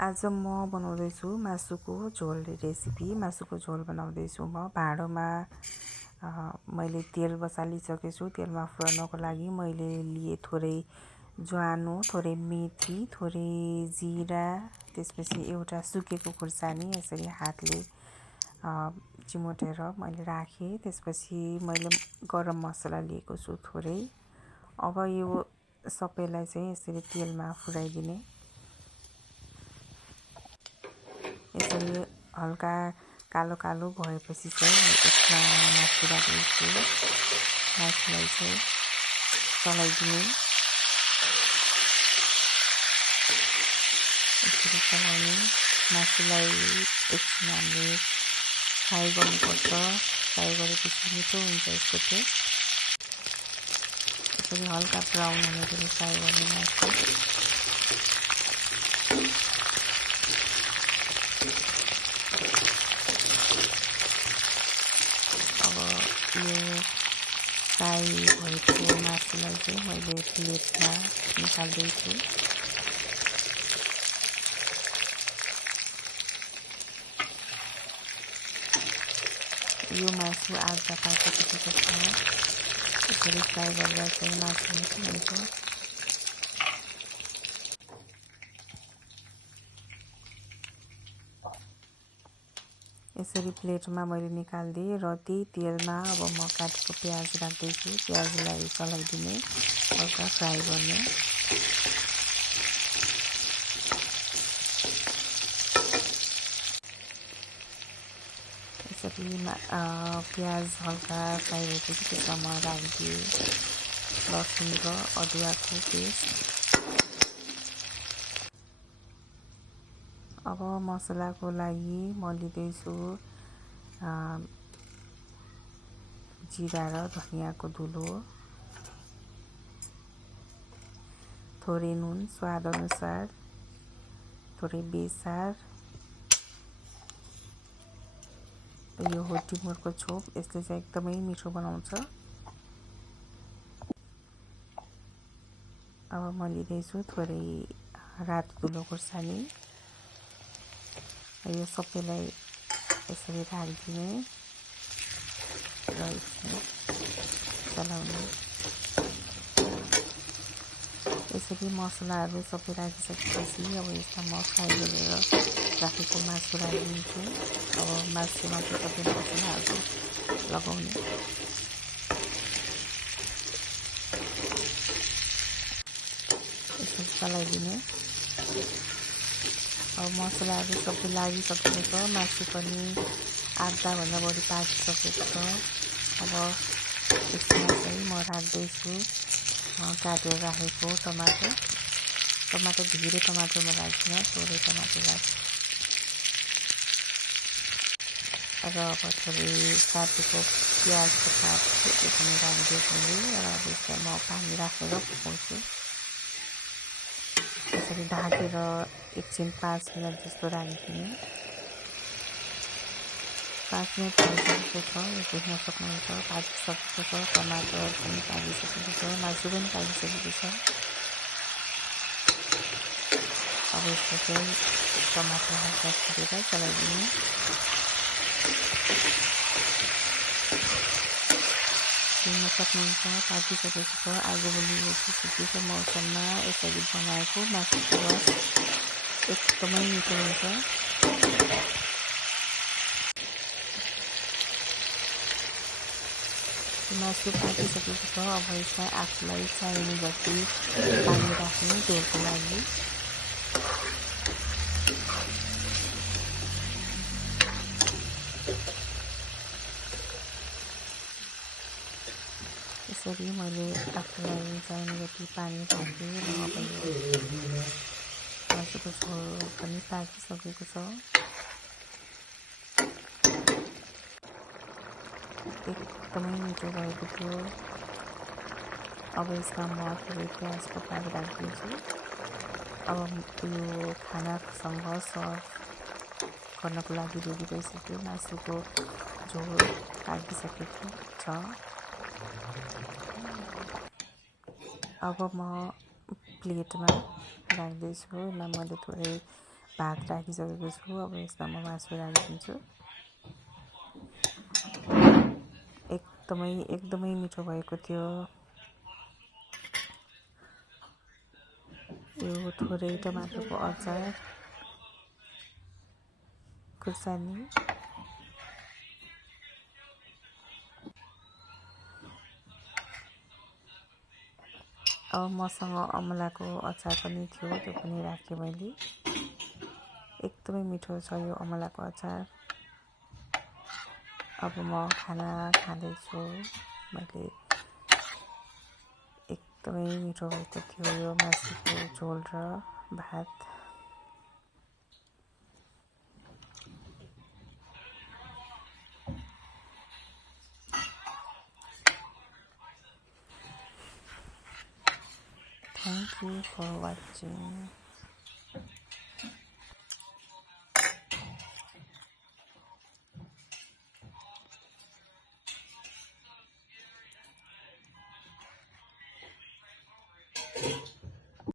आज म बनाउँदैछु मासुको झोल रेसिपी। मासुको झोल बनाउँदैछु म। भाँडोमा मैले तेल बसालिसकेको छु। तेलमा फुर्नको लागि मैले लिए थोरै ज्वानो, थोरै मेथी, थोरै जिरा, त्यसपछि एउटा सुकेको खुर्सानी यसरी हातले चिमोटेर मैले राखेँ। त्यसपछि मैले गरम मसला लिएको छु थोरै। अब यो सबैलाई चाहिँ यसरी तेलमा फुराइदिने। यसरी हल्का कालो कालो भएपछि चाहिँ यसमा मासु राख्दैछु। मासुलाई चाहिँ चलाइदिने। यसरी चलाउने। मासुलाई एकछिन हामीले फ्राई गर्नुपर्छ। फ्राई गरेपछि मिठो हुन्छ यसको टेस्ट। यसरी हल्का ब्राउन हुने गरी फ्राई गर्ने मासु। अब यो फ्राई भएको मासुलाई चाहिँ मैले प्लेटमा निकाल्दैछु। यो मासु आधा पाकिसकेको छ। यसरी फ्राई गरेर चाहिँ मासु मिठो हुन्छ। यसरी प्लेटमा मैले निकाल्दिएँ र त्यही तेलमा अब म काटेको प्याज राख्दैछु। प्याजलाई चलाइदिने, हल्का फ्राई गर्ने। यसरी प्याज हल्का फ्राई भएपछि त्यसमा म राखिदिएँ लसुन र अदुवाको पेस्ट। अब मसलाको लागि म लिँदैछु जिरा र धनियाँको धुलो, थोरै नुन स्वाद अनुसार, थोरै बेसार, यो हो टिमुरको छोप। यसले चाहिँ एकदमै मिठो बनाउँछ। अब म लिँदैछु थोरै रातो धुलो खुर्सानी। यो सबैलाई यसरी राखिदिने र एकछिन चलाउने। यसरी मसलाहरू सबै राखिसकेपछि अब यसमा म फ्राई गरेर राखेको मासु राखिदिन्छु। अब मासुमा चाहिँ सबै मसलाहरू लगाउने। यसरी चलाइदिने। अब मसलाहरू सबै लागिसकेको छ। मासु पनि आधाभन्दा बढी पाकिसकेको छ। अब यसमा चाहिँ म राख्दैछु काटेर राखेको टमाटर। धेरै टमाटर म राख्दिनँ, थोरै टमाटर राख्छु। र अब थोरै काटेको प्याजको काट त्यो पनि राखिदिएको र अब यसलाई म पानी राखेर पकाउँछु। यसरी ढाकेर एकछिन 5 मिनट जस्तो राखिदिने। 5 मिनट भइसकेको छ। यो देख्न सक्नुहुन्छ पाकिसकेको छ। टमाटर पनि पाकिसकेको छ। मासु पनि पाकिसकेको छ। अब यसको चाहिँ टमाटर हल्का फिटेर चलाइदिने। देख्न सक्नुहुन्छ पाकिसकेको छ। आजभोलि यो चिसोको मौसममा यसरी बनाएको मासुको रस एकदमै मिठो हुन्छ। मासु पाकिसकेको छ। अब यसमा आफूलाई चाहिने जति पानी राख्ने झोलको लागि। यसरी मैले आफूलाई चाहिने जति पानी राखेँ र अब यो मासुको झोल पनि पाकिसकेको छ। एकदमै मिठो भएको थियो। अब यसमा म थोरै प्याजको पात राखिदिन्छु। अब यो खानासँग सर्भ गर्नको लागि रेडी भइसक्यो। मासुको झोल पाकिसकेको छ। अब म प्लेटमा राख्दैछु। यसमा मैले थोरै भात राखिसकेको छु। अब यसमा म मासु राखिदिन्छु। एकदमै मिठो भएको थियो। यो थोरै टमाटरको अचार, खुर्सानी, अब मसँग अमलाको अचार पनि थियो, त्यो पनि राखेँ मैले। एकदमै मिठो छ यो अमलाको अचार। अब म खाना खाँदैछु। मैले एकदमै मिठो भएको थियो यो मासुको झोल र भात। Thank you for watching.